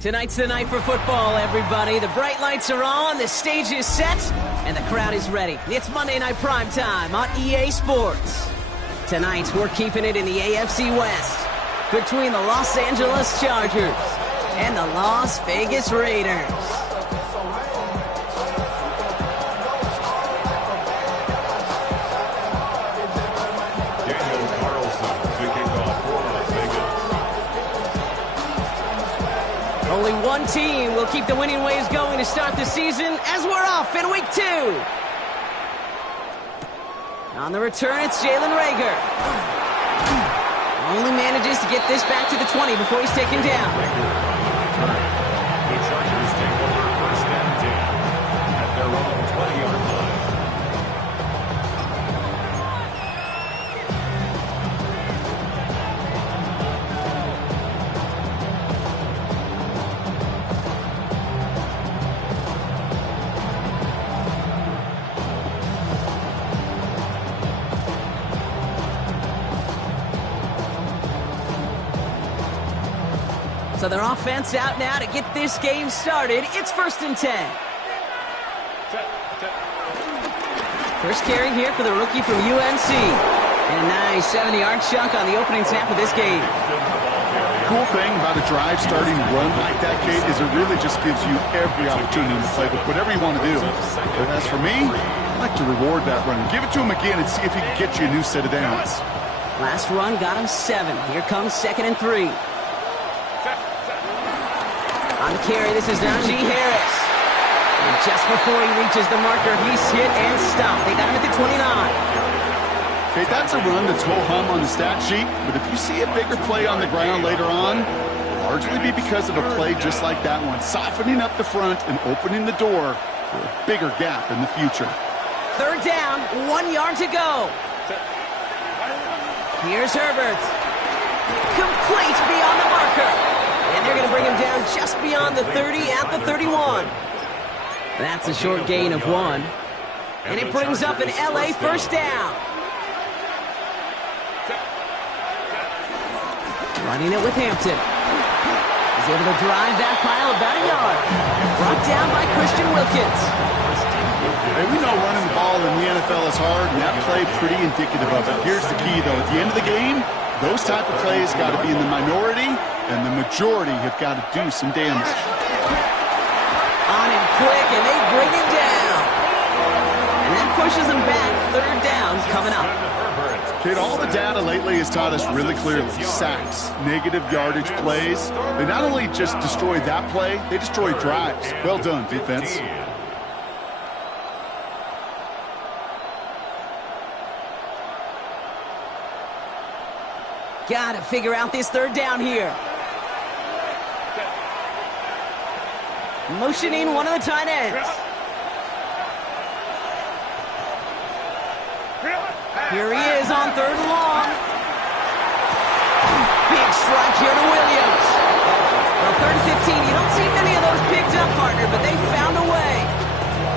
Tonight's the night for football, everybody. The bright lights are on, the stage is set, and the crowd is ready. It's Monday Night Primetime on EA Sports. Tonight, we're keeping it in the AFC West between the Los Angeles Chargers and the Las Vegas Raiders. Only one team will keep the winning ways going to start the season as we're off in week 2. On the return, it's Jalen Reagor. Only manages to get this back to the 20 before he's taken down. The Chargers take over first and 10 at their own 20-yard line. So their offense out now to get this game started. It's first and 10. First carry here for the rookie from UNC. And a nice 70-yard chunk on the opening snap of this game. Cool thing about a drive starting run like that, Kate, is it really just gives you every opportunity in the playbook, whatever you want to do. But as for me, I like to reward that run. Give it to him again and see if he can get you a new set of downs. Last run got him 7. Here comes 2nd and 3. On the carry, this is Najee Harris. And just before he reaches the marker, he's hit and stopped. They got him at the 29. Okay, that's a run that's ho-hum on the stat sheet, but if you see a bigger play on the ground later on, it'll largely be because of a play just like that one, softening up the front and opening the door for a bigger gap in the future. 3rd down, 1 yard to go. Here's Herbert. Complete beyond the marker. And they're going to bring him down just beyond the 30 at the 31. That's a short gain of 1. And it brings up an LA first down. Running it with Hampton. He's able to drive that pile about a yard. Brought down by Christian Wilkins. Hey, we know running the ball in the NFL is hard, and that play pretty indicative of it. Here's the key, though. At the end of the game, those type of plays got to be in the minority, and the majority have got to do some damage. On him quick, and they bring him down. And that pushes him back. 3rd down coming up. Kid, all the data lately has taught us really clearly, sacks, negative yardage plays, they not only just destroy that play, they destroy drives. Well done, defense. Got to figure out this 3rd down here. Motioning one of the tight ends. Here he is on 3rd and long. Big strike here to Williams. Well, 3rd and 15. You don't see many of those picked up, partner, but they found a way.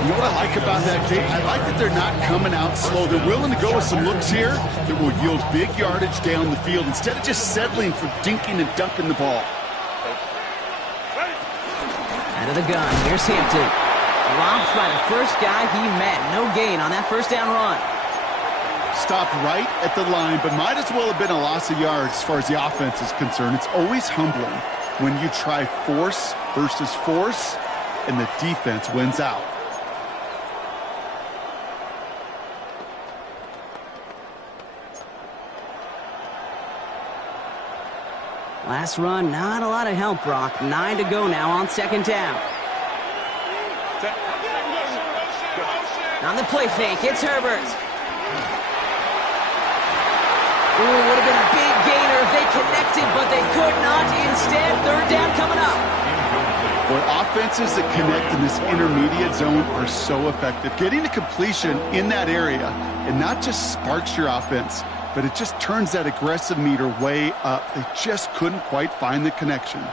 You know what I like about that, Kate? I like that they're not coming out slow. They're willing to go with some looks here that will yield big yardage down the field instead of just settling for dinking and dunking the ball. Out of the gun, here's Hampton. Dropped by the first guy he met. No gain on that first down run. Stopped right at the line, but might as well have been a loss of yards as far as the offense is concerned. It's always humbling when you try force versus force, and the defense wins out. Last run, not a lot of help, Brock. 9 to go now on 2nd down. On the play fake, it's Herbert. Ooh, would have been a big gainer if they connected, but they could not. Instead, 3rd down coming up. Boy, offenses that connect in this intermediate zone are so effective. Getting a completion in that area, it not just sparks your offense, but it just turns that aggressive meter way up. They just couldn't quite find the connection.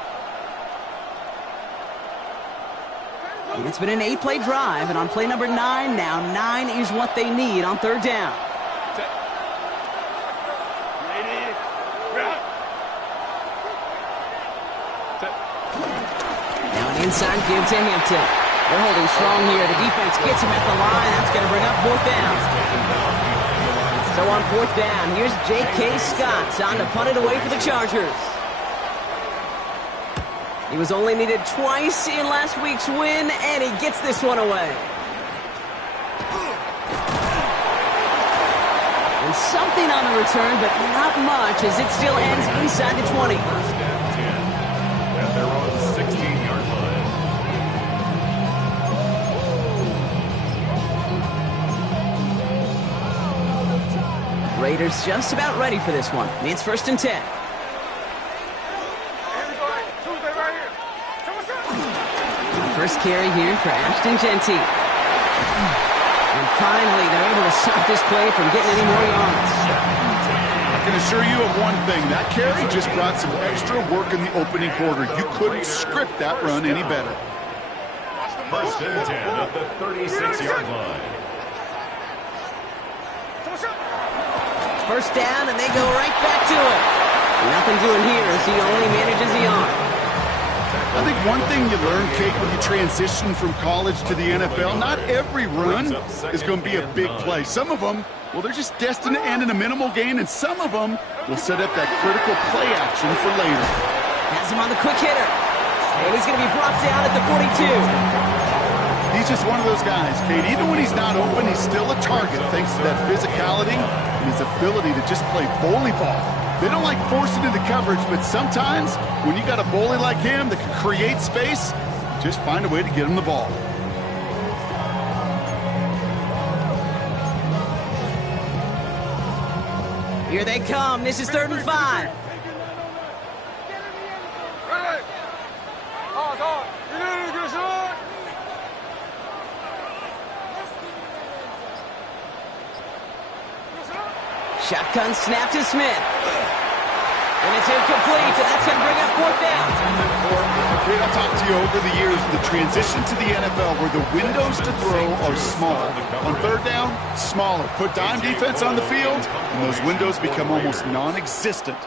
It's been an 8-play drive, and on play number 9 now, 9 is what they need on 3rd down. Inside give to Hampton. They're holding strong here. The defense gets him at the line. That's going to bring up fourth down. So on fourth down, here's J.K. Scott on to punt it away for the Chargers. He was only needed twice in last week's win, and he gets this one away. And something on the return, but not much, as it still ends inside the 20. First and 10 at their own 16-yard line. Raiders just about ready for this one. It's first and 10. First carry here for Ashton Genty. And finally, they're able to stop this play from getting any more yards. I can assure you of one thing. That carry just brought some extra work in the opening quarter. You couldn't script that run any better. First and 10 at the 36-yard line. First down, and they go right back to it. Nothing doing here as he only manages the arm. I think one thing you learn, Kate, when you transition from college to the NFL, not every run is going to be a big play. Some of them, well, they're just destined to end in a minimal gain, and some of them will set up that critical play action for later. Has him on the quick hitter. And he's going to be brought down at the 42. He's just one of those guys, Kate. Even when he's not open, he's still a target thanks to that physicality and his ability to just play bully ball. They don't like forcing into coverage, but sometimes when you got a bully like him that can create space, just find a way to get him the ball. Here they come. This is 3rd and 5. Shotgun snap to Smith. And it's incomplete, and that's going to bring up fourth down. Kate, I've talked to you over the years, the transition to the NFL where the windows to throw are small. On third down, smaller. Put dime defense on the field, and those windows become almost non-existent.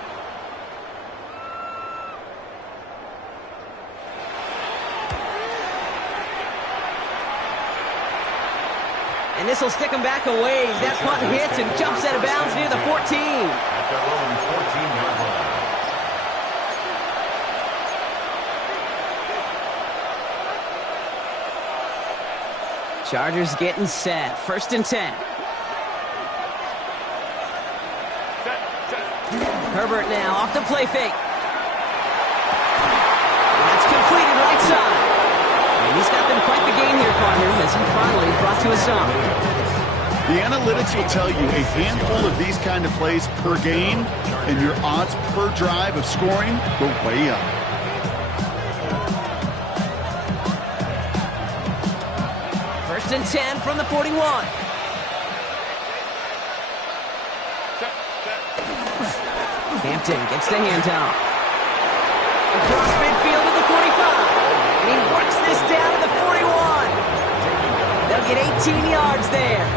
And this will stick him back a ways. That punt hits and jumps out of bounds near the 14. At their own 14-yard line. Chargers getting set. 1st and 10. Herbert now off the play fake. That's completed right side. And he's got them quite the game here, partner, as he finally is brought to a stop. The analytics will tell you a handful of these kind of plays per game, and your odds per drive of scoring go way up. First and 10 from the 41. Hampton gets the handoff. Across midfield to the 45. And he works this down to the 41. They'll get 18 yards there.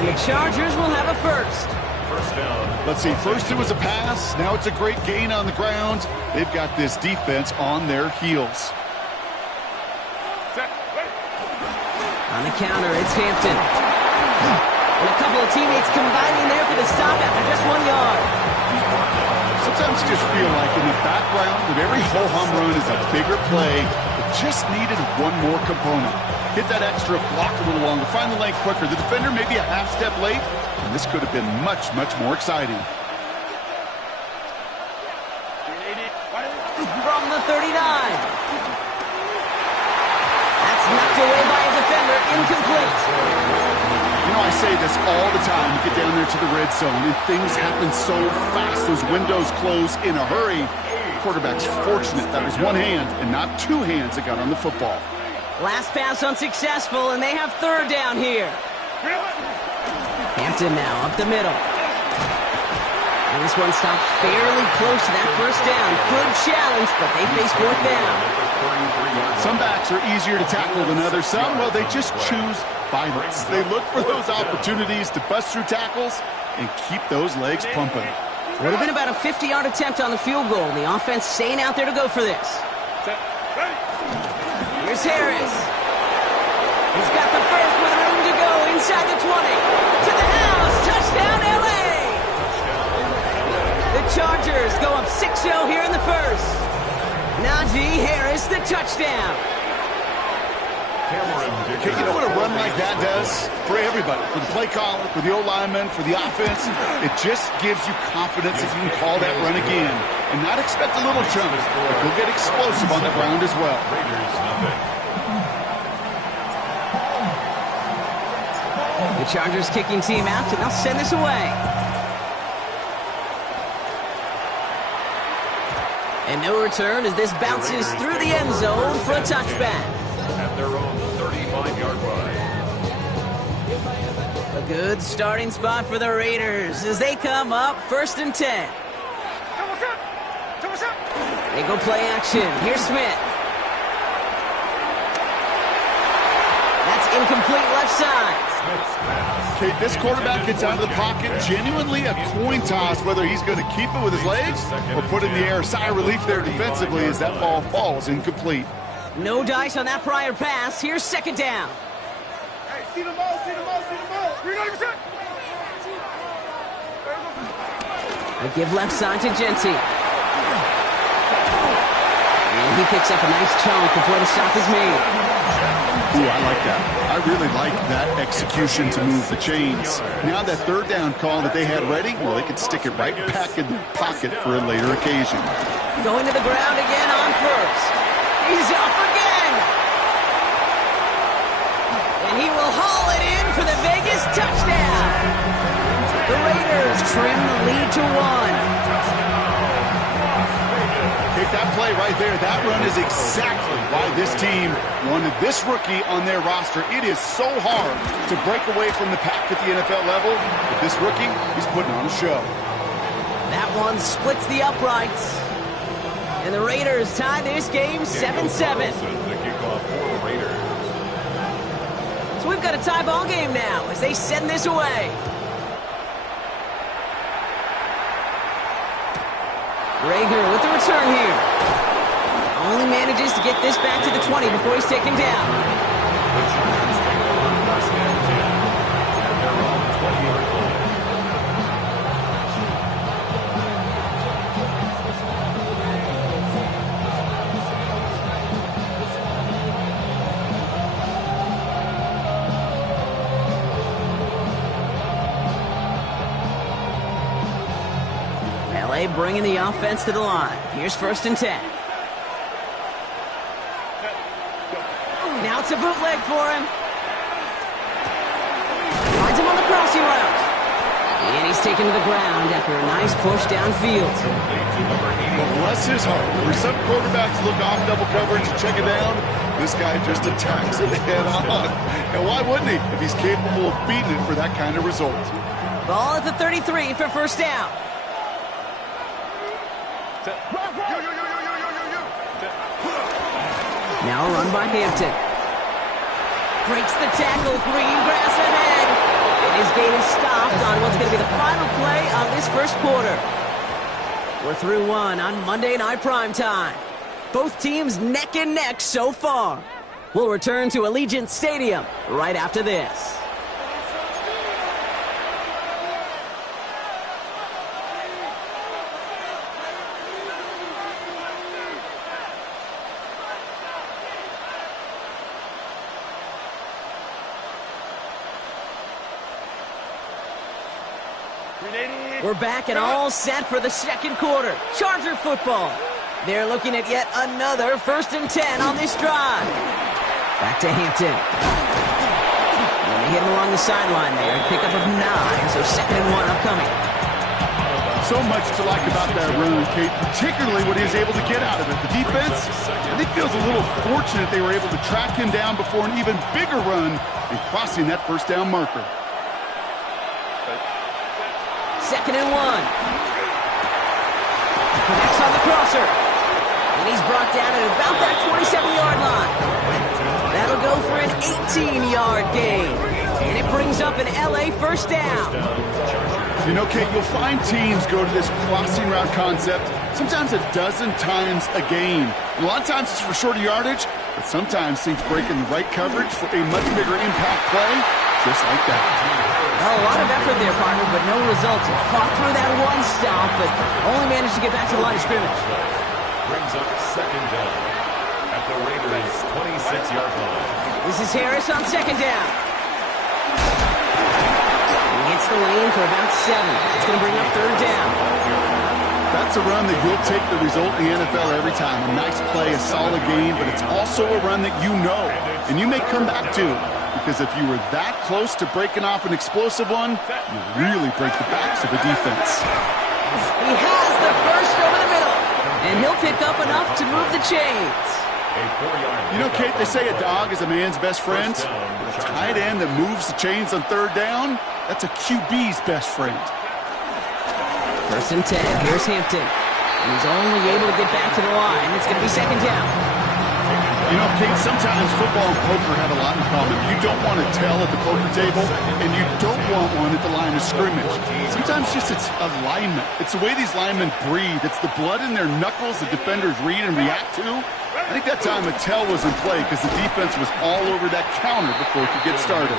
And the Chargers will have a first. First down. Let's see, first it was a pass, now it's a great gain on the ground. They've got this defense on their heels. On the counter, it's Hampton. And a couple of teammates combining there for the stop after just 1 yard. Sometimes you just feel like in the background of every ho-hum run is a bigger play. It just needed one more component. Hit that extra block a little longer, find the lane quicker. The defender maybe a half step late, and this could have been much, much more exciting. From the 39. That's knocked away by a defender, incomplete. You know, I say this all the time. You get down there to the red zone, and things happen so fast. Those windows close in a hurry. The quarterback's fortunate that was one hand and not two hands that got on the football. Last pass unsuccessful, and they have 3rd down here. Hampton now up the middle. And this one stopped fairly close to that first down. Good challenge, but they face 4th down. Some backs are easier to tackle than others. Some, well, they just choose violence. They look for those opportunities to bust through tackles and keep those legs pumping. Would have been about a 50-yard attempt on the field goal. The offense staying out there to go for this. Here's Harris. He's got the first with room to go inside the 20. To the house. Touchdown, L.A. The Chargers go up 6-0 here in the first. Najee Harris, the touchdown. Okay, you know what a run like that does for everybody, for the play caller, for the O-lineman, for the offense? It just gives you confidence that you can call that run again and not expect a little chunk, but go get explosive on the ground as well. The Chargers kicking team out, and they'll send this away. And no return as this bounces through the end zone for a touchback. At their own 35-yard line. A good starting spot for the Raiders as they come up 1st and 10. They go play action. Here's Smith. That's incomplete left side. Okay, this quarterback gets out of the pocket, genuinely a coin toss whether he's going to keep it with his legs or put it in the air. Sigh of relief there defensively as that ball falls incomplete. No dice on that prior pass. Here's 2nd down. Hey, see the ball, see the ball, see the ball. They give left side to Genty. And he picks up a nice chunk before the stop is made. Ooh, I like that. I really like that execution to move the chains. Now that 3rd down call that they had ready, well, they could stick it right back in their pocket for a later occasion. Going to the ground again on first. He's off again. And he will haul it in for the Vegas touchdown. The Raiders trim the lead to 1. Take that play right there. That run is exactly why this team wanted this rookie on their roster. It is so hard to break away from the pack at the NFL level, but this rookie is putting on a show. That one splits the uprights. And the Raiders tie this game 7-7. So we've got a tie ball game now as they send this away. Rager with the return here. Only manages to get this back to the 20 before he's taken down. The Chargers take over 1st and 10 at their own 20-yard line. LA bringing the offense to the line. Here's 1st and 10. Now it's a bootleg for him. Finds him on the crossing route. And he's taken to the ground after a nice push downfield. Well, bless his heart. Where some quarterbacks look off double coverage and check it down, this guy just attacks it head on. And why wouldn't he if he's capable of beating it for that kind of result? Ball at the 33 for 1st down. Now a run by Hampton. Breaks the tackle, green grass ahead. And his gate is stopped on what's going to be the final play of this 1st quarter. We're through 1 on Monday Night Primetime. Both teams neck and neck so far. We'll return to Allegiant Stadium right after this. We're back and all set for the 2nd quarter. Charger football. They're looking at yet another 1st and 10 on this drive. Back to Hampton. And they hit him along the sideline there. Pick up of 9, so 2nd and 1 upcoming. So much to like about that run, Kate, particularly what he was able to get out of it. The defense, I think, feels a little fortunate they were able to track him down before an even bigger run and crossing that 1st down marker. 2nd and 1. Connects on the crosser. And he's brought down at about that 27-yard line. That'll go for an 18-yard gain. And it brings up an LA 1st down. You know, Kate, you'll find teams go to this crossing route concept sometimes a dozen times a game. And a lot of times it's for shorter yardage, But sometimes things break in the right coverage for a much bigger impact play, just like that. Well, a lot of effort there, partner, but no results. He fought through that one stop, but only managed to get back to the line of scrimmage. Brings up second down at the Raiders' 26-yard line. This is Harris on second down. He hits the lane for about 7. It's going to bring up third down. That's a run that you'll take the result in the NFL every time. A nice play, a solid game, but it's also a run that you know, and you may come back to. Because if you were that close to breaking off an explosive one, you really break the backs of the defense. He has the first over the middle, and he'll pick up enough to move the chains. You know, Kate, they say a dog is a man's best friend. A tight end that moves the chains on third down, that's a QB's best friend. First and 10, here's Hampton. He's only able to get back to the line. It's going to be second down. You know, Kate, sometimes football and poker have a lot in common. You don't want to tell at the poker table, and you don't want one at the line of scrimmage. Sometimes just it's alignment. It's the way these linemen breathe. It's the blood in their knuckles the defenders read and react to. I think that time a tell was in play because the defense was all over that counter before it could get started.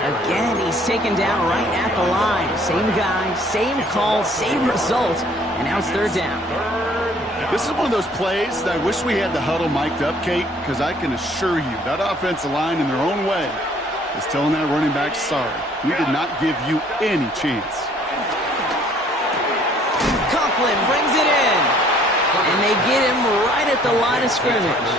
Again, he's taken down right at the line. Same guy, same call, same result, and now it's third down. This is one of those plays that I wish we had the huddle mic'd up, Kate, because I can assure you that offensive line in their own way is telling that running back, sorry, we did not give you any chance. Conklin brings it in, and they get him right at the line of scrimmage.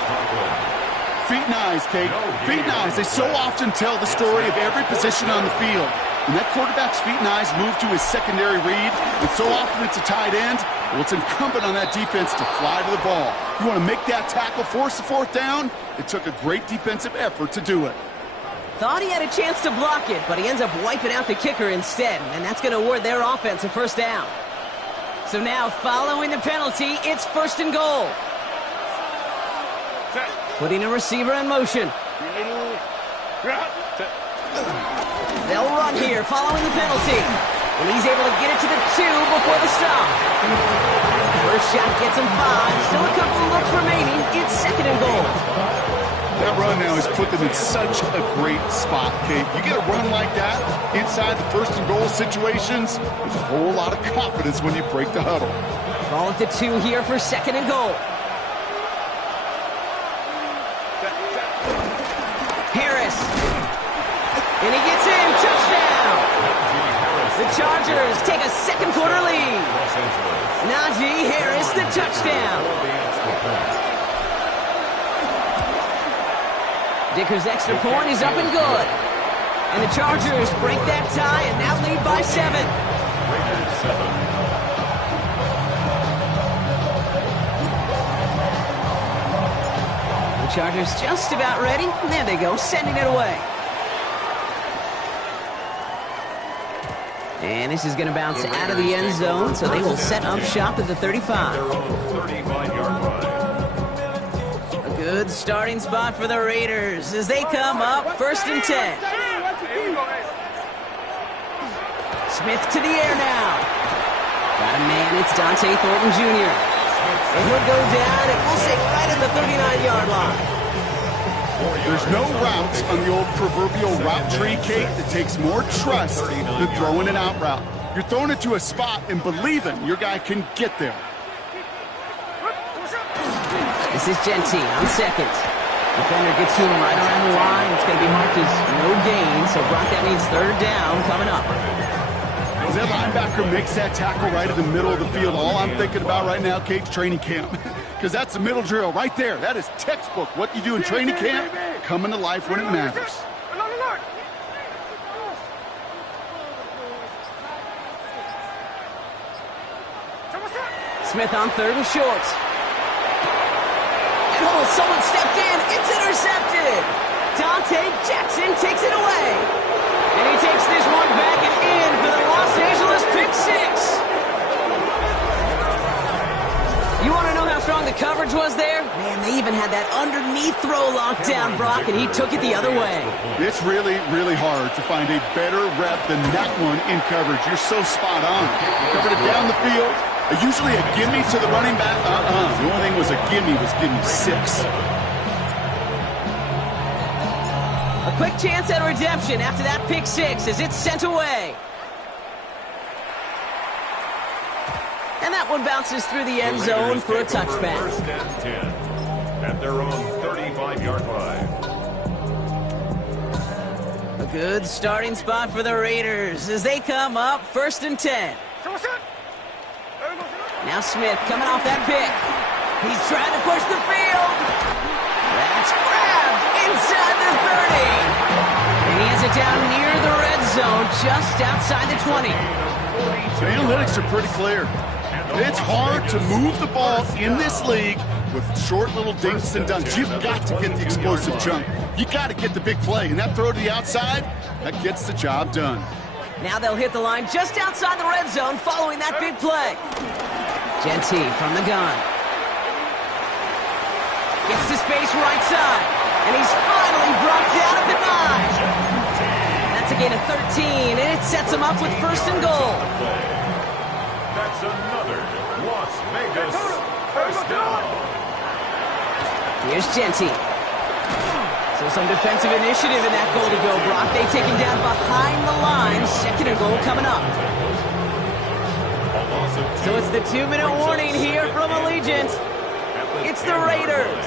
Feet and eyes, Kate. Feet and eyes. They so often tell the story of every position on the field. When that quarterback's feet and eyes move to his secondary read, and so often it's a tight end, well, it's incumbent on that defense to fly to the ball. You want to make that tackle, force the fourth down? It took a great defensive effort to do it. Thought he had a chance to block it, but he ends up wiping out the kicker instead, and that's going to award their offense a first down. So now, following the penalty, it's first and goal. Putting a receiver in motion. They'll run here following the penalty. And he's able to get it to the 2 before the stop. First shot gets him 5. Still a couple of looks remaining. It's second and goal. That run now has put them in such a great spot, Kate. You get a run like that inside the first and goal situations, there's a whole lot of confidence when you break the huddle. Ball at the 2 here for second and goal. Harris. And he gets in. Touchdown. The Chargers take a second quarter lead. Najee Harris, the touchdown. Dicker's extra point is up and good. And the Chargers break that tie and now lead by 7. Raiders 7. Chargers just about ready. There they go, sending it away. And this is going to bounce out of the end zone, so they will set up shop at the 35. A good starting spot for the Raiders as they come up first and 10. Smith to the air now. Got a man, it's Dante Thornton Jr. And he'll go down, and we'll say right at the 39-yard line. There's no routes on the old proverbial route tree, Kate, that takes more trust than throwing an out route. You're throwing it to a spot and believing your guy can get there. This is Genty on second. Defender gets to him right around the line. It's going to be marked as no gain, so Brock, that means third down coming up. As that linebacker makes that tackle right in the middle of the field, all I'm thinking about right now, Kate's training camp. Because that's the middle drill right there. That is textbook. What you do in training camp, coming to life when it matters. Smith on third and short. And oh, someone stepped in. It's intercepted. Dante Jackson takes it away. And he takes this one back and in for the Los Angeles pick 6. You want to know how strong the coverage was there? Man, they even had that underneath throw locked down, Brock, and he took it the other way. It's really, really hard to find a better rep than that one in coverage. You're so spot on. Covered it down the field. Usually a gimme to the running back. The only thing was a gimme 6. quick chance at redemption after that pick six as it's sent away. And that one bounces through the end zone for a touchback. First and 10 at their own 35-yard line. A good starting spot for the Raiders as they come up first and 10. Now Smith coming off that pick. He's trying to push the field. That's grabbed inside the 30. And he has it down near the red zone, just outside the 20. The analytics are pretty clear. It's hard to move the ball in this league with short little dinks and dunks. You've got to get the explosive jump. You got to get the big play. And that throw to the outside, that gets the job done. Now they'll hit the line just outside the red zone following that big play. Genty from the gun. Gets to space right side. And he's finally brought down at the 9. That's a gain of 13, and it sets him up with first and goal. That's another Las Vegas first down. Here's Genty. So some defensive initiative in that goal to go, Brock. They take him down behind the line. Second and goal coming up. So it's the 2-minute warning here from Allegiant. It's the Raiders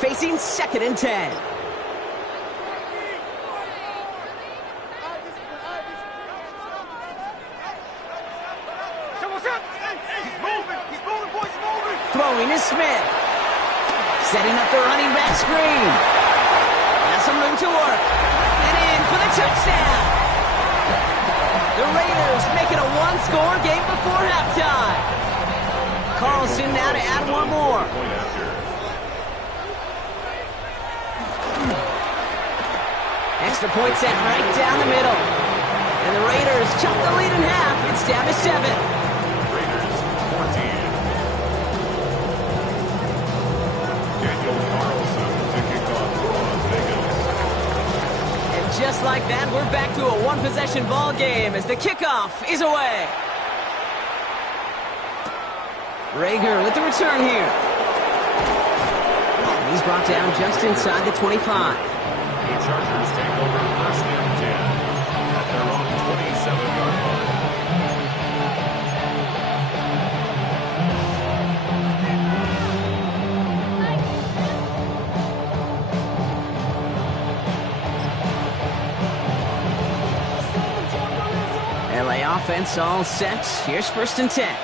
facing second and 10. Throwing is Smith. Setting up the running back screen. Has some room to work. And in for the touchdown. The Raiders make it a one-score game before halftime. Carlson now to add one more. Extra point set right down the middle. And the Raiders chop the lead in half. It's down to 7. Raiders 14. Just like that, we're back to a one-possession ball game as the kickoff is away. Rager with the return here. And he's brought down just inside the 25. The Chargers take over first and 10 at their own 27-yard line. LA offense all set. Here's first and 10.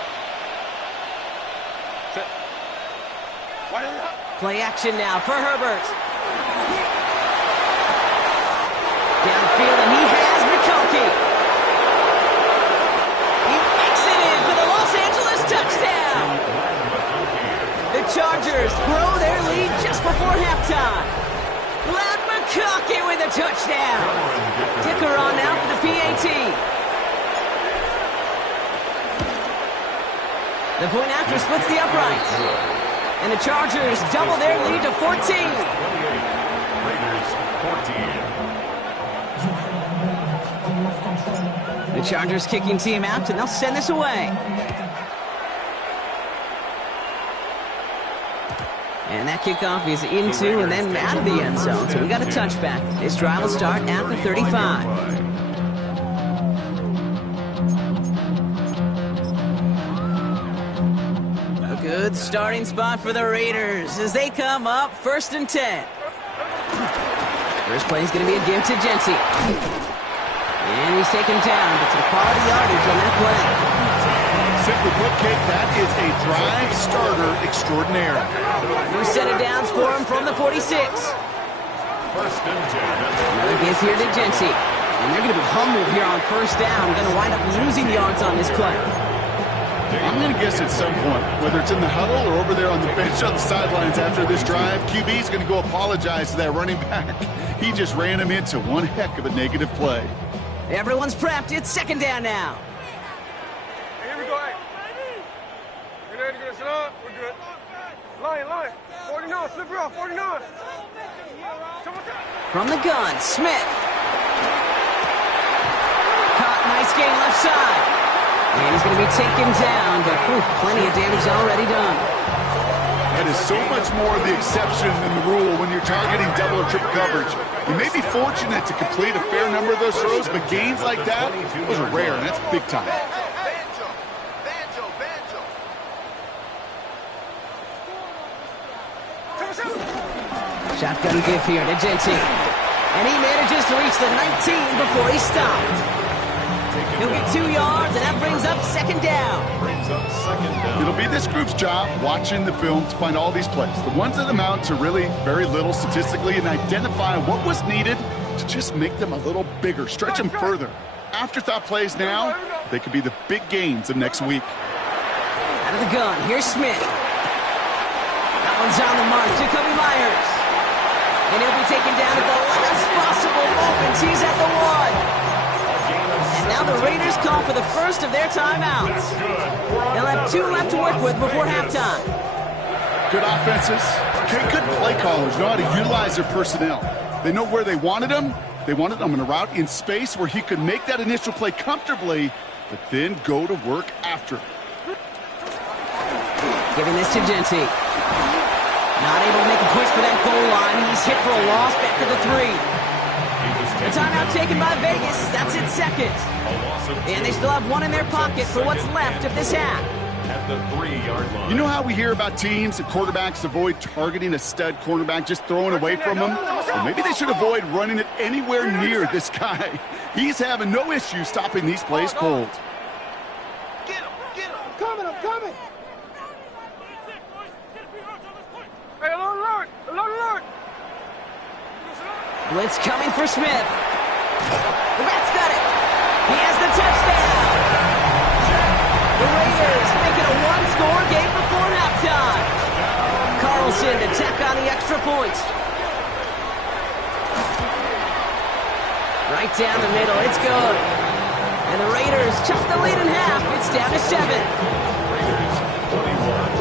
Play action now for Herbert. Downfield, and he has McConkey. He makes it in for the Los Angeles touchdown. The Chargers grow their lead just before halftime. Glad McConkey with a touchdown. Dicker on now for the PAT. The point after splits the uprights. And the Chargers double their lead to 14. Raiders 14. The Chargers kicking team out, and they'll send this away. And that kickoff is into and then out of the end zone, so we got a touchback. This drive will start at the 35. Good starting spot for the Raiders as they come up first and 10. First play is going to be a give to Genty. And he's taken down, but some quality yardage on that play. Simply put, Kate, that is a drive starter extraordinaire. New set of downs for him from the 46. First and 10. Another give here to Genty. And they're going to be humbled here on first down. Going to wind up losing yards on this play. I'm going to guess at some point, whether it's in the huddle or over there on the bench on the sidelines after this drive, QB's going to go apologize to that running back. He just ran him into one heck of a negative play. Everyone's prepped. It's second down now. Hey, here we go. Hey. You ready to get us up? We're good. Line. 49. Slip her off. 49. From the gun, Smith. Caught, nice gain left side. And he's going to be taken down, but plenty of damage already done. A that is so much more the exception than the rule when you're targeting double or triple coverage. You may be fortunate to complete a fair number of those throws, but gains like that, those are rare, and that's big time. Shotgun give here to Genti. And he manages to reach the 19 before he stopped. He'll get 2 yards, and that brings up second down. It'll be this group's job, watching the film, to find all these plays. The ones that amount to really very little statistically, and identify what was needed to just make them a little bigger, stretch them further. Afterthought plays now, they could be the big gains of next week. Out of the gun, here's Smith. That one's on the mark, Jacoby Myers. And he'll be taken down at the last possible moment. He's at the 1. And now the Raiders call for the first of their timeouts. They'll have 2 left to work with before halftime. Good offenses. Good play callers know how to utilize their personnel. They know where they wanted him. They wanted him in a route in space where he could make that initial play comfortably, but then go to work after. Giving this to Genti. Not able to make a push for that goal line. He's hit for a loss back to the 3. The timeout taken by Vegas. That's its second. And they still have 1 in their pocket for what's left of this half. At the 3-yard line. You know how we hear about teams and quarterbacks avoid targeting a stud cornerback, just throwing away from him? Well, maybe they should avoid running it anywhere near this guy. He's having no issue stopping these plays cold. Get him! Get him! I'm coming! Hey, alert! Blitz coming for Smith. The Rats got it. He has the touchdown. The Raiders make it a 1-score game before halftime. Carlson to tack on the extra point. Right down the middle, it's good. And the Raiders chop the lead in half. It's down to 7. Raiders 21.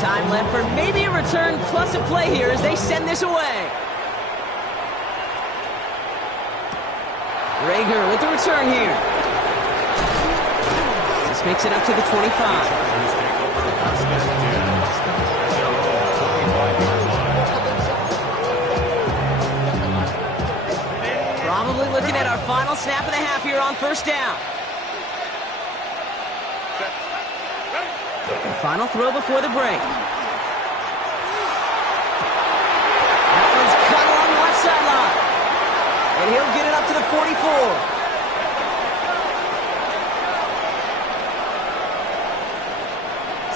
Time left for maybe a return plus a play here as they send this away. Rager with the return here. This makes it up to the 25. Probably looking at our final snap of the half here on first down. The final throw before the break. That one's cut along the left sideline. And he'll get it up to the 44.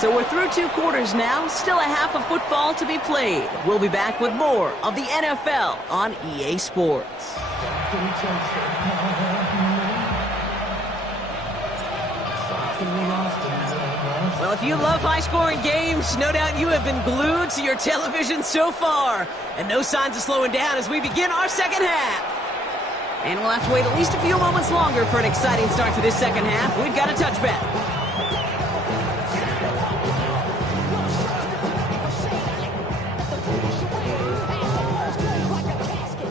So we're through 2 quarters now. Still a half of football to be played. We'll be back with more of the NFL on EA Sports. Well, if you love high-scoring games, no doubt you have been glued to your television so far. And no signs of slowing down as we begin our second half. And we'll have to wait at least a few moments longer for an exciting start to this second half. We've got a touchback.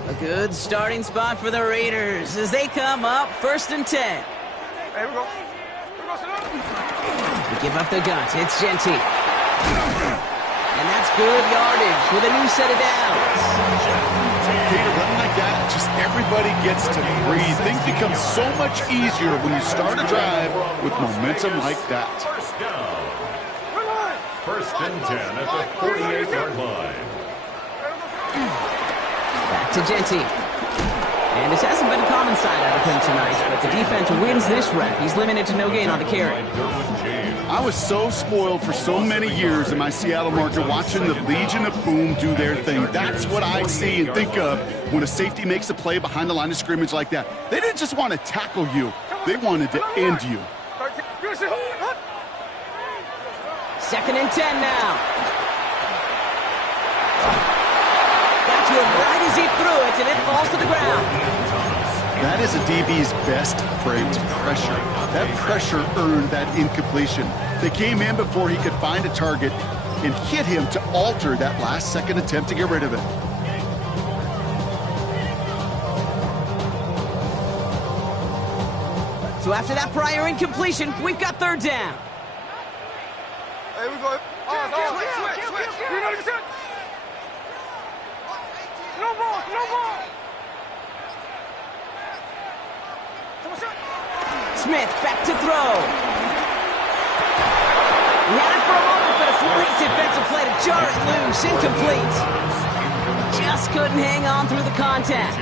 A good starting spot for the Raiders as they come up 1st and 10. Hey, here we go. They give up the guns. It's Genti. And that's good yardage with a new set of downs. Gator, running like that, just everybody gets to breathe. Things become so much easier when you start a drive with momentum like that. First down. 1st and 10 at the 48-yard line. Back to Genti. And this hasn't been a common side out of him tonight, but the defense wins this rep. He's limited to no gain on the carry. I was so spoiled for so many years in my Seattle market watching the Legion of Boom do their thing. That's what I see and think of when a safety makes a play behind the line of scrimmage like that. They didn't just want to tackle you. They wanted to end you. 2nd and 10 now. Got to him right as he threw it, and it falls to the ground. That is a DB's best phrase, pressure. That pressure earned that incompletion. They came in before he could find a target and hit him to alter that last-second attempt to get rid of it. So after that prior incompletion, we've got third down. Hey, we go. Switch. You know what I'm No ball. Smith back to throw. He had it for a moment, but a great defensive play to jar it loose. Incomplete. Just couldn't hang on through the contact.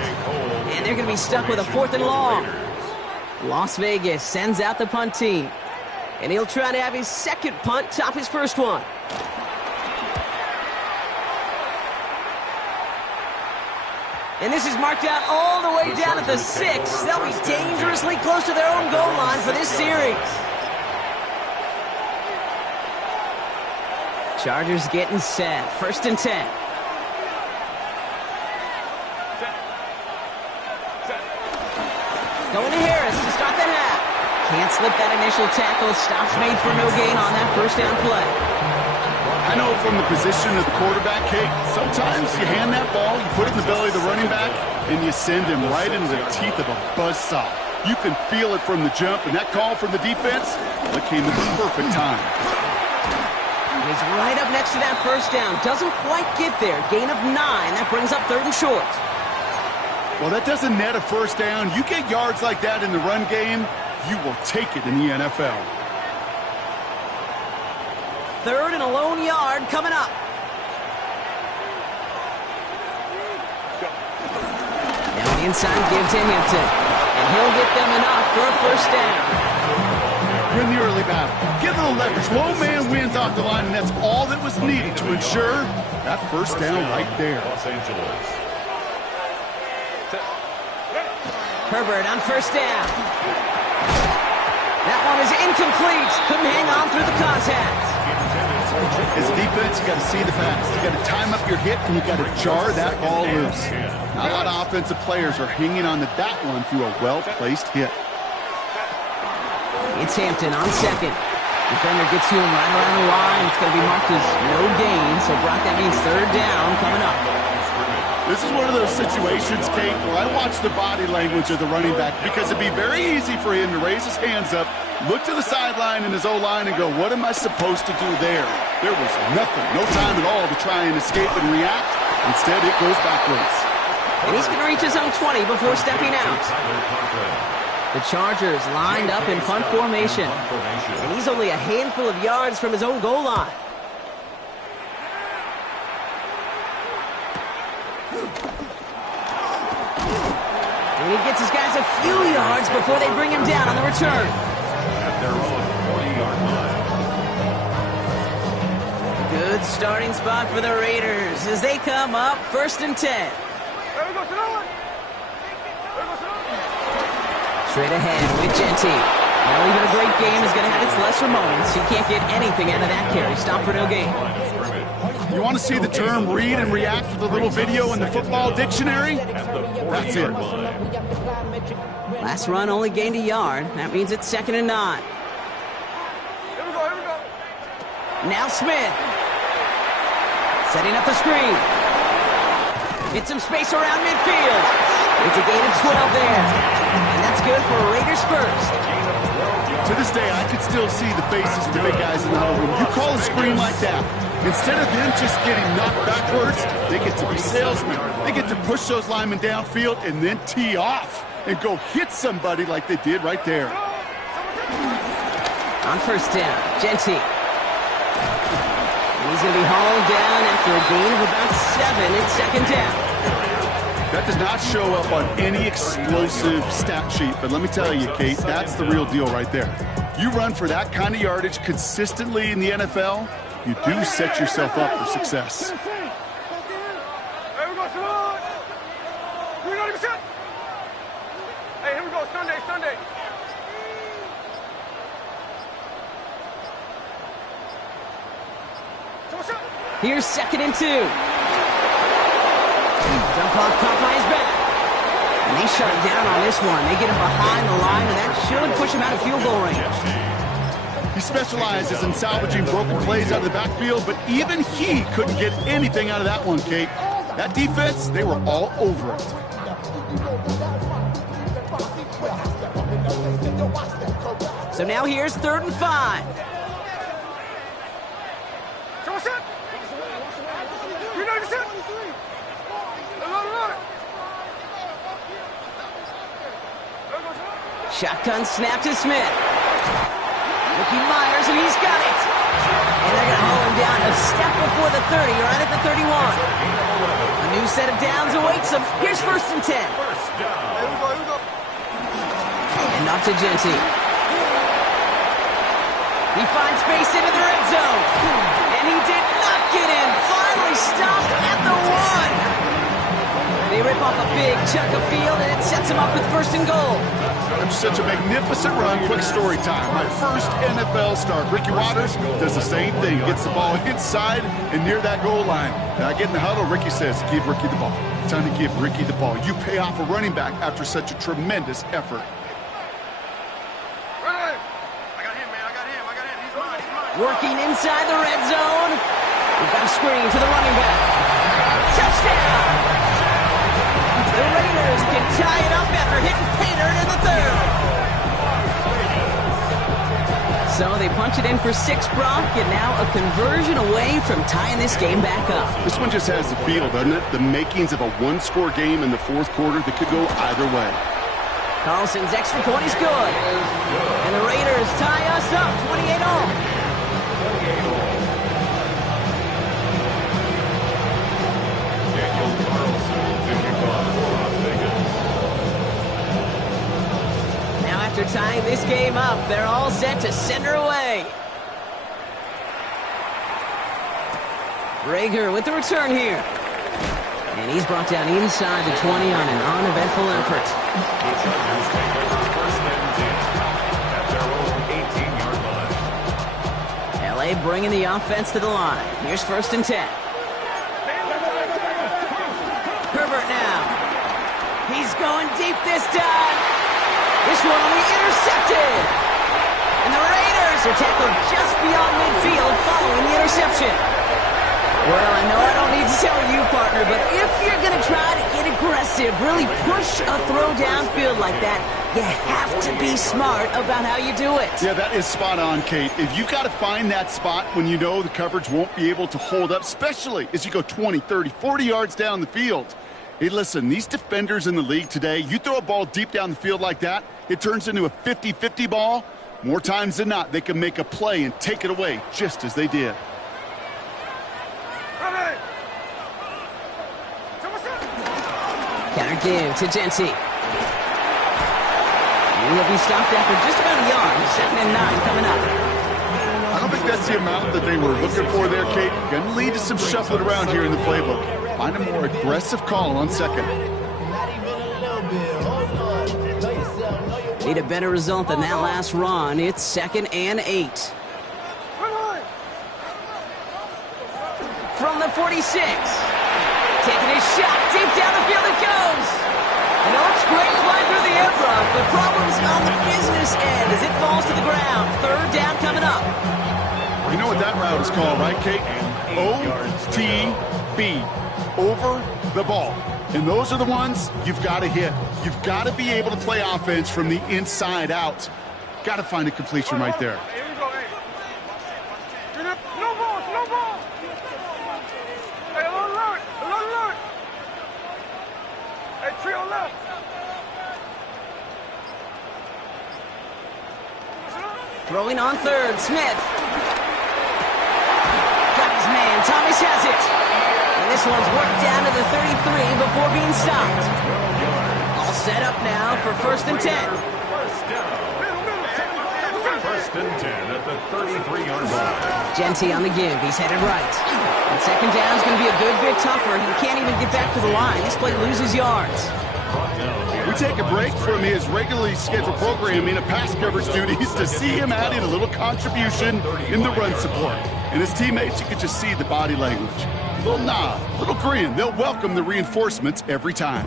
And they're going to be stuck with a 4th and long. Las Vegas sends out the punt team. And he'll try to have his second punt top his first one. And this is marked out all the way down at the 6. They'll be dangerously close to their own goal line for this series. Chargers getting set. 1st and 10. Going to Harris to start the half. Can't slip that initial tackle. Stops made for no gain on that 1st down play. I know from the position of the quarterback, Kate, sometimes you hand that ball, you put it in the belly of the running back, and you send him right into the teeth of a buzzsaw. You can feel it from the jump, and that call from the defense, well, it came at the perfect time. And he's right up next to that 1st down. Doesn't quite get there. Gain of 9. That brings up 3rd and short. Well, that doesn't net a 1st down. You get yards like that in the run game, you will take it in the NFL. 3rd and a lone yard coming up. Now an inside give to Hampton. And he'll get them enough for a 1st down. Win the early battle. Get a little leverage. Low man wins off the line, and that's all that was needed to ensure that 1st down right there. Los Angeles. Herbert on 1st down. That one is incomplete. Couldn't hang on through the contact. As a defense, you got to see the pass. You got to time up your hit, and you got to jar that ball loose. Not a lot of offensive players are hanging on to that one through a well-placed hit. It's Hampton on 2nd. Defender gets to him right around the line. It's going to be marked as no gain. So, Brock, that means 3rd down coming up. This is one of those situations, Kate, where I watch the body language of the running back because it'd be very easy for him to raise his hands up, look to the sideline in his O-line and go, what am I supposed to do there? There was nothing, no time at all to try and escape and react. Instead, it goes backwards. And he's going to reach his own 20 before stepping out. The Chargers lined up in punt formation. And he's only a handful of yards from his own goal line. And he gets his guys a few yards before they bring him down on the return. At their own 40-yard line. Good starting spot for the Raiders as they come up 1st and 10. Straight ahead with Genty. Now even a great game is going to have its lesser moments. You can't get anything out of that carry. Stop for no gain. You want to see the term read and react with a little video in the football dictionary? That's it. Last run only gained a yard. That means it's 2nd and 9. Here we go. Now Smith. Setting up the screen. Get some space around midfield. It's a gain of 12 there. And that's good for Raiders first. To this day, I could still see the faces of the big guys in the huddle room. You call a screen like that, instead of him just getting knocked backwards, they get to be salesmen. They get to push those linemen downfield and then tee off and go hit somebody like they did right there. On 1st down, Genty. And he's going to be hauled down after a gain of about 7. It's 2nd down. That does not show up on any explosive stat sheet, but let me tell you, Kate, that's the real deal right there. You run for that kind of yardage consistently in the NFL, you do set yourself up for success. Hey, we go, Salon. You're not even set. Hey, here we go, Sunday. Here's 2nd and 2. Dump off caught by his back. And they shut him down on this one. They get him behind the line, and that should push him out of field goal range. He specializes in salvaging broken plays out of the backfield, but even he couldn't get anything out of that one, Kate. That defense, they were all over it. So now here's 3rd and 5. Shotgun snap to Smith. Ricky Myers, and he's got it. And they're going to haul him down a step before the 30, right at the 31. A new set of downs awaits him. Here's 1st and 10. And off to Genty. He finds space into the red zone. And he did not get in. Finally stopped at the 1. They rip off a big chunk of field, and it sets him up with 1st and goal. Such a magnificent run. Quick story time. My first NFL start. Ricky Waters does the same thing. Gets the ball inside and near that goal line. Now I get in the huddle. Ricky says, give Ricky the ball. Time to give Ricky the ball. You pay off a running back after such a tremendous effort. I got him, man. I got him. He's mine. Working inside the red zone. We've got a screen to the running back. Touchdown! The Raiders can tie it up after hitting Pater in the 3rd. So they punch it in for 6, Brock, and now a conversion away from tying this game back up. This one just has the feel, doesn't it? The makings of a one-score game in the 4th quarter that could go either way. Carlson's extra point is good. And the Raiders tie us up 28-all. After tying this game up, they're all set to send her away. Rager with the return here. And he's brought down inside the 20 on an uneventful effort. The Chargers take over 1st and 10 at their own 18-yard line. LA bringing the offense to the line. Here's 1st and 10. Herbert now. He's going deep this time. This one will be intercepted. And the Raiders are tackled just beyond midfield following the interception. Well, I know I don't need to tell you, partner, but if you're going to try to get aggressive, really push a throw downfield like that, you have to be smart about how you do it. Yeah, that is spot on, Kate. If you got to find that spot when you know the coverage won't be able to hold up, especially as you go 20, 30, 40 yards down the field. Hey, listen, these defenders in the league today, you throw a ball deep down the field like that, it turns into a 50-50 ball. More times than not, they can make a play and take it away, just as they did. Counter give to Genty. And he'll be stopped after just about a yard. 2nd and 9 coming up. I don't think that's the amount that they were looking for there, Kate. Going to lead to some shuffling around here in the playbook. Find a more aggressive call on 2nd. Need a better result than that last run. It's 2nd and 8. From the 46. Taking his shot. Deep down the field it goes. And it looks great flying through the air, Brock. The problem's on the business end as it falls to the ground. 3rd down coming up. You know what that route is called, right, Kate? OTB. Over the ball. And those are the ones you've got to hit. You've got to be able to play offense from the inside out. Got to find a completion right there. Here we go, hey. Slow ball. Hey, alert. Hey, trio left. Throwing on 3rd, Smith. Got his man, Thomas has it. And this one's worked down to the 33 before being stopped. All set up now for 1st and 10. 1st and 10 at the 33-yard line. Genty on the give. He's headed right. And 2nd down is going to be a good bit tougher. He can't even get back to the line. This play loses yards. We take a break from his regularly scheduled programming of pass coverage duties to see him add in a little contribution in the run support. And his teammates, you can just see the body language. A little nod, a little grin. They'll welcome the reinforcements every time.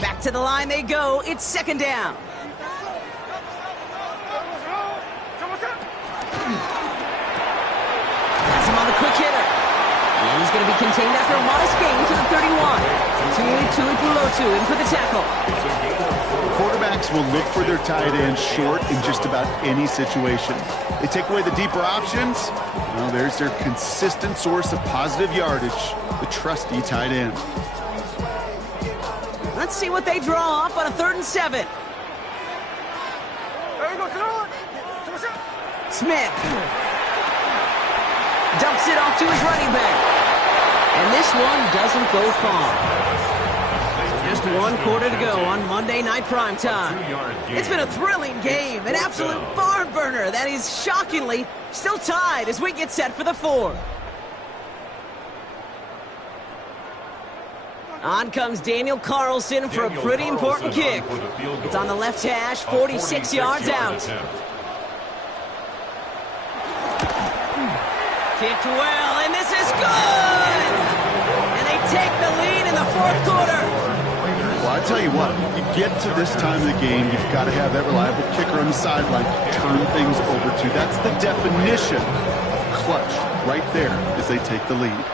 Back to the line they go. It's 2nd down. That's him on the quick hitter. And he's going to be contained after a modest gain to the 31. Tuipulotu in for the tackle. Quarterbacks will look for their tight end short in just about any situation. They take away the deeper options. Well, there's their consistent source of positive yardage, the trusty tight end. Let's see what they draw up on a 3rd and 7. Smith dumps it off to his running back. And this one doesn't go far. Just 1 quarter to go on Monday Night Primetime. It's been a thrilling game, an absolute barn burner that is shockingly still tied as we get set for the 4th. On comes Daniel Carlson for a pretty important kick. It's on the left hash, 46 yards out. Kicked well, and this is good! And they take the lead in the 4th quarter. Well, I tell you what, you get to this time of the game, you've got to have that reliable kicker on the sideline to turn things over to. That's the definition of clutch right there as they take the lead.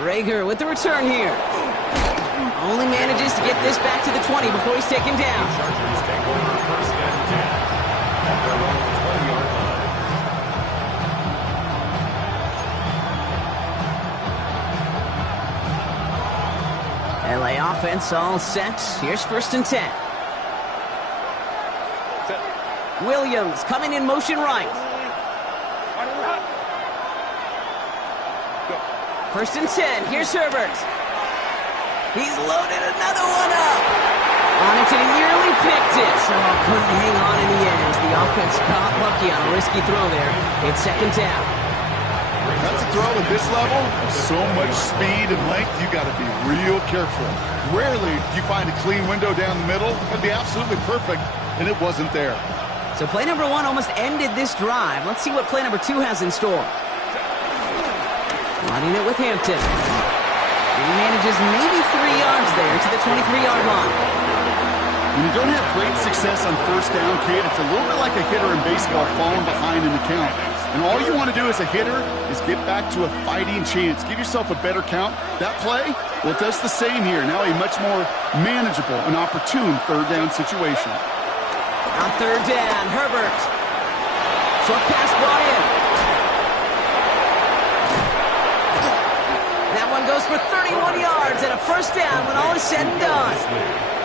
Rager with the return here. Only manages to get this back to the 20 before he's taken down. Chargers take over 1st and 10 at their own 20-yard line. LA offense all set. Here's 1st and 10. Williams coming in motion right. 1st and 10. Here's Herbert. He's loaded another one up. On it, and he nearly picked it. So couldn't hang on in the end. The offense got lucky on a risky throw there. It's 2nd down. That's a throw at this level. So much speed and length, you got to be real careful. Rarely do you find a clean window down the middle. It'd be absolutely perfect, and it wasn't there. So play number 1 almost ended this drive. Let's see what play number 2 has in store. Running it with Hampton. He manages maybe 3 yards there to the 23-yard line. When you don't have great success on 1st down, kid, it's a little bit like a hitter in baseball falling behind in the count. And all you want to do as a hitter is get back to a fighting chance. Give yourself a better count. That play, well, it does the same here. Now a much more manageable and opportune 3rd down situation. On 3rd down, Herbert. Short pass brought in. That one goes for 31 yards and a 1st down when all is said and done.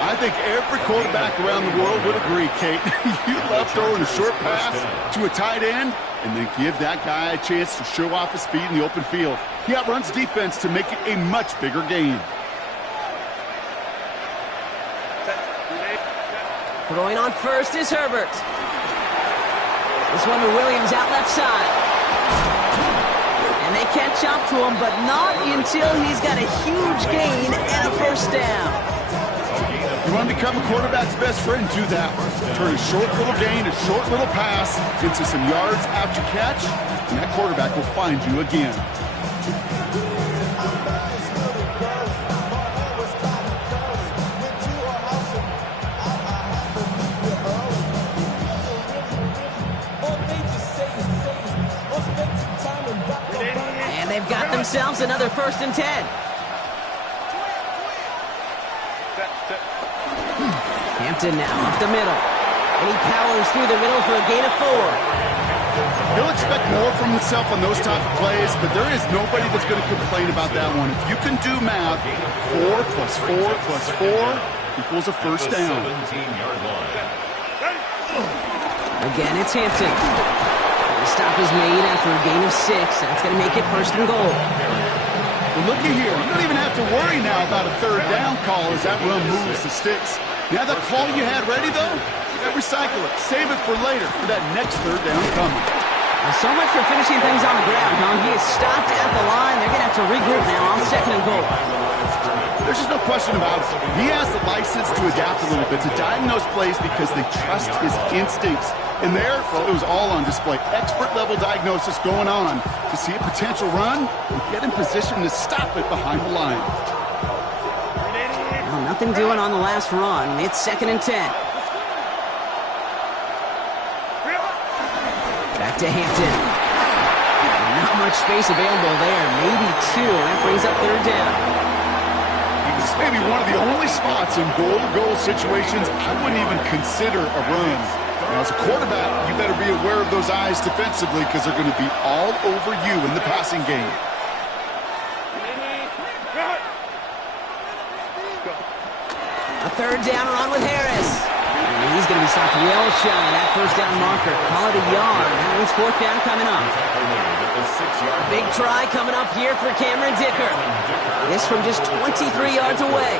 I think every quarterback around the world would agree, Kate. You love throwing a short pass to a tight end and then give that guy a chance to show off his speed in the open field. He outruns defense to make it a much bigger gain. Throwing on 1st is Herbert. This one to Williams out left side. And they catch up to him, but not until he's got a huge gain and a 1st down. You want to become a quarterback's best friend, do that. Turn a short little gain, a short little pass into some yards after catch, and that quarterback will find you again. And they've got themselves another 1st and 10. Hampton now up the middle. And he powers through the middle for a gain of 4. He'll expect more from himself on those type of plays, but there is nobody that's going to complain about that one. If you can do math, 4 plus 4 plus 4 equals a 1st down. Again, it's Hampton. The stop is made after a gain of 6. That's going to make it 1st and goal. Well, looky here. You don't even have to worry now about a 3rd down call as that run moves the sticks. Now that call you had ready, though, recycle it. Save it for later for that next 3rd down coming. Well, so much for finishing things on the ground, huh? He is stopped at the line. They're going to have to regroup now on 2nd and goal. There's just no question about it. He has the license to adapt a little bit, to diagnose plays because they trust his instincts. And there, well, it was all on display. Expert-level diagnosis going on to see a potential run and get in position to stop it behind the line. Well, nothing doing on the last run. It's 2nd and 10. Back to Hampton. Now much space available there. Maybe 2. That brings up third down. This may be one of the only spots in goal-to-goal situations I wouldn't even consider a run. Now, as a quarterback, you better be aware of those eyes defensively because they're going to be all over you in the passing game. A third down run with Harris. And he's going to be stopped real shy. That first down marker. Call it a yard. That means fourth down coming up. Big try coming up here for Cameron Dicker. This from just 23 yards away.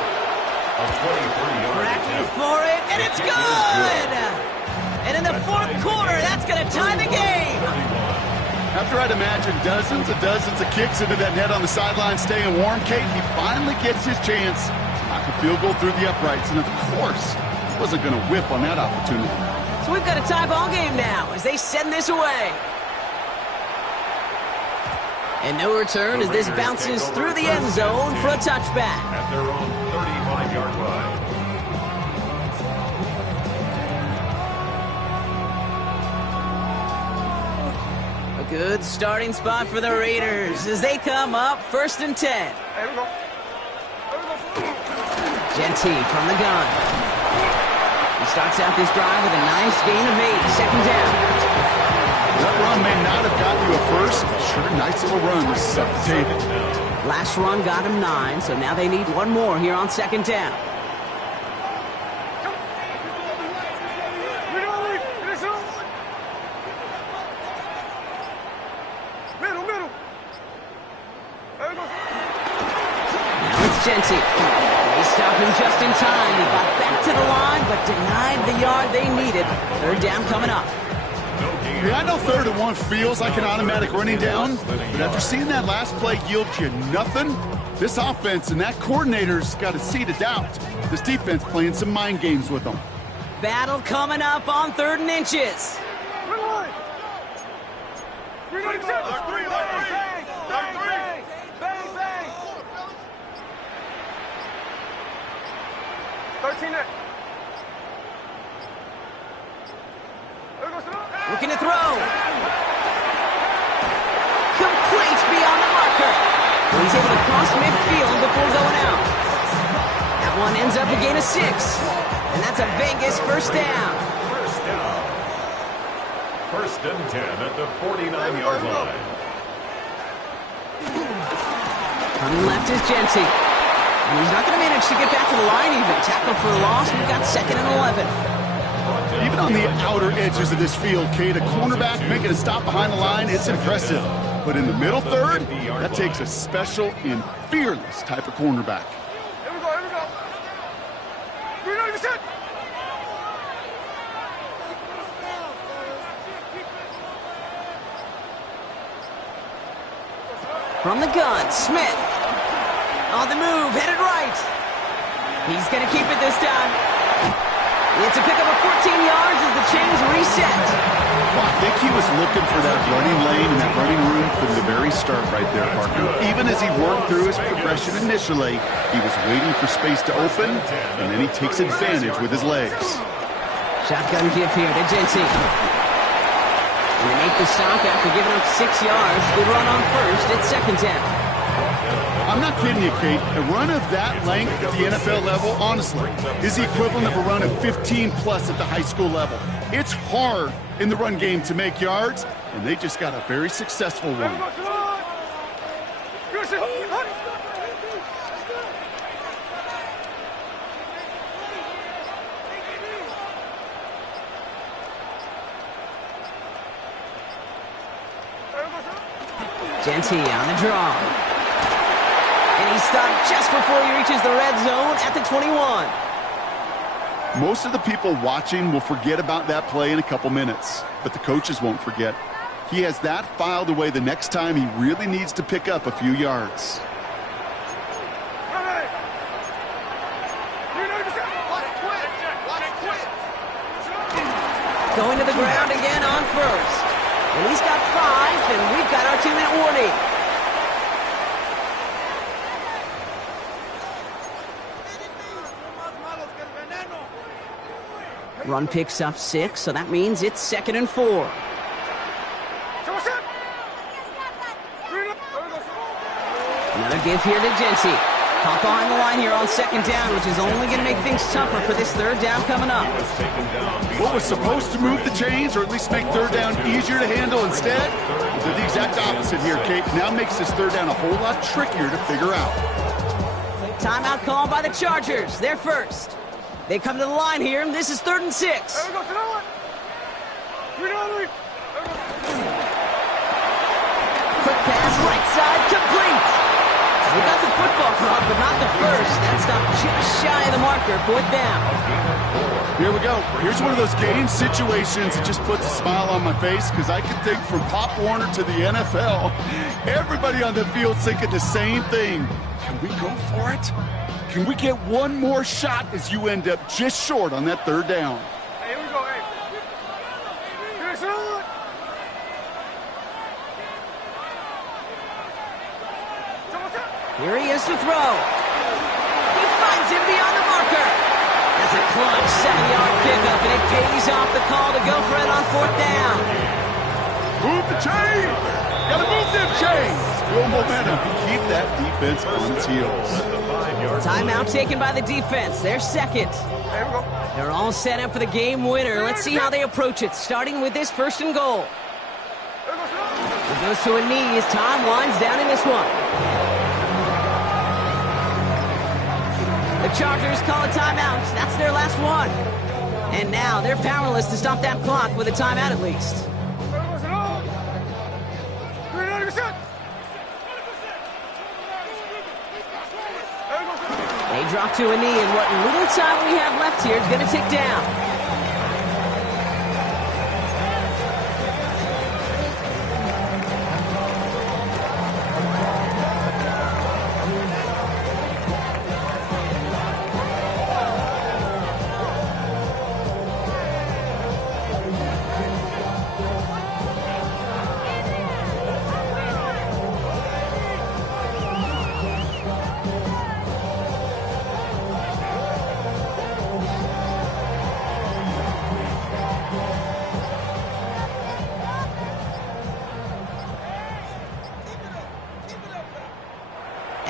Cracking for it, and it's good! And in the fourth quarter, that's going to tie the game. After I'd imagine dozens of kicks into that net on the sideline staying warm, Kate, he finally gets his chance to knock a field goal through the uprights. And of course, he wasn't going to whiff on that opportunity. So we've got a tie ball game now as they send this away. And no return as this bounces through the end zone for a touchback. At their own 35-yard line. A good starting spot for the Raiders as they come up 1st and 10. Here we go. Genty from the gun. He starts out this drive with a nice gain of 8. Second down. That run may not have gotten you a first, but sure, nice little run to set the table. Last run got him 9, so now they need one more here on second down. Middle. Now it's Genty. They stopped him just in time. He got back to the line, but denied the yard they needed. Third down coming up. Yeah, I know 3rd and 1 feels like an automatic running down, but after seeing that last play yield you nothing, this offense and that coordinator's got a seed of doubt. This defense playing some mind games with them. Battle coming up on 3rd and inches. Looking to throw. Complete beyond the marker. He's able to cross midfield before going out. That one ends up a gain of 6. And that's a Vegas first down. First and 10 at the 49-yard line. Coming left is Genty. And he's not going to manage to get back to the line even. Tackle for a loss. We've got 2nd and 11. Even on the outer edges of this field, Kate, a cornerback making a stop behind the line, it's impressive. But in the middle third, that takes a special and fearless type of cornerback. Here we go. 390%. From the gun, Smith. On the move, headed right. He's going to keep it this time. It's a pickup of 14 yards as the chains reset. Well, I think he was looking for that running lane and that running room from the very start right there, Parker. Even as he worked through his progression initially, he was waiting for space to open, and then he takes advantage with his legs. Shotgun give here to Genty. And they make the stop after giving up 6 yards. Good run on first. It's second down. I'm not kidding you, Kate. A run of that length at the NFL level, honestly, is the equivalent of a run of 15-plus at the high school level. It's hard in the run game to make yards, and they just got a very successful one. Genty on the draw. And he stopped just before he reaches the red zone at the 21. Most of the people watching will forget about that play in a couple minutes, but the coaches won't forget. He has that filed away the next time he really needs to pick up a few yards. Going to the ground again on first. And he's got 5, and we've got our 2-minute warning. Run picks up 6, so that means it's 2nd and 4. Another give here to Genty. Caught behind the line here on second down, which is only going to make things tougher for this third down coming up. What was supposed to move the chains, or at least make third down easier to handle instead, did the exact opposite here, Kate. Now makes this third down a whole lot trickier to figure out. Timeout called by the Chargers. They're first. They come to the line here, and this is 3rd and 6. There we go, Quick pass, right side, complete. We got the football club, but not the first. That stopped just shy of the marker, 4th down. Here we go. Here's one of those game situations that just puts a smile on my face, because I can think from Pop Warner to the NFL, everybody on the field's thinking the same thing. Can we go for it? Can we get one more shot as you end up just short on that third down? Hey, here we go, hey. Finish it on. Here he is to throw. He finds him beyond the marker. That's a clutch 7-yard pickup, and it pays off the call to go for it on 4th down. Move the chain! Gotta move them chains! Build momentum. Keep that defense on its heels. Timeout taken by the defense. They're second. There we go. They're all set up for the game winner. Let's see how they approach it, starting with this 1st and goal. It goes to a knee as time winds down in this one. The Chargers call a timeout. That's their last one. And now they're powerless to stop that clock with a timeout at least. They drop to a knee, and what little time we have left here is going to tick down.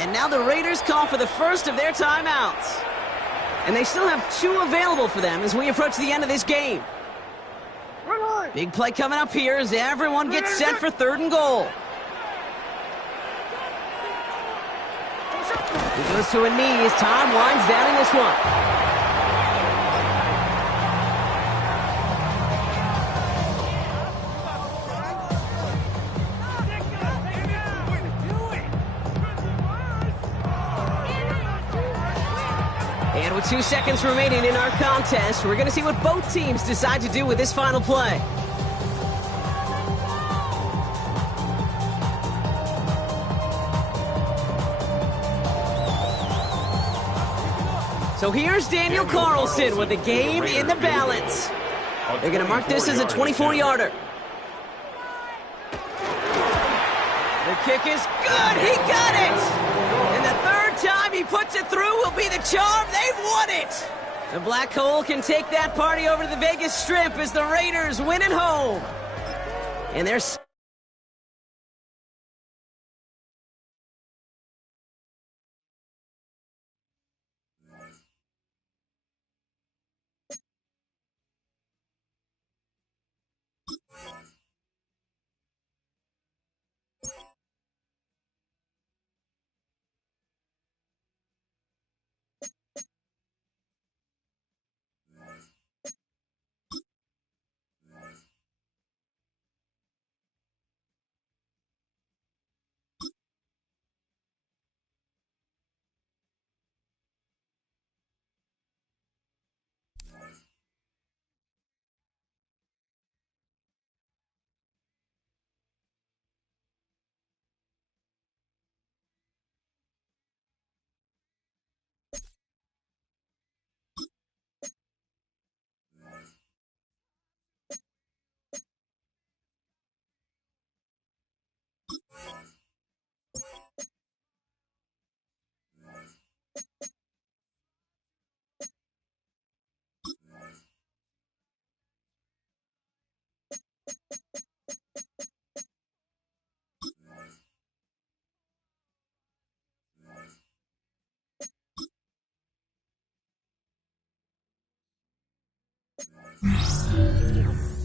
And now the Raiders call for the first of their timeouts. And they still have 2 available for them as we approach the end of this game. Big play coming up here as everyone gets set for 3rd and goal. He goes to a knee as time winds down in this one. And with 2 seconds remaining in our contest, we're going to see what both teams decide to do with this final play. So here's Daniel Carlson with the game in the balance. They're going to mark this as a 24-yarder. The kick is good. He got it. And the third time he puts it through will be the charm. They've won it. The Black Hole can take that party over to the Vegas Strip as the Raiders win at home. And they're... Yes.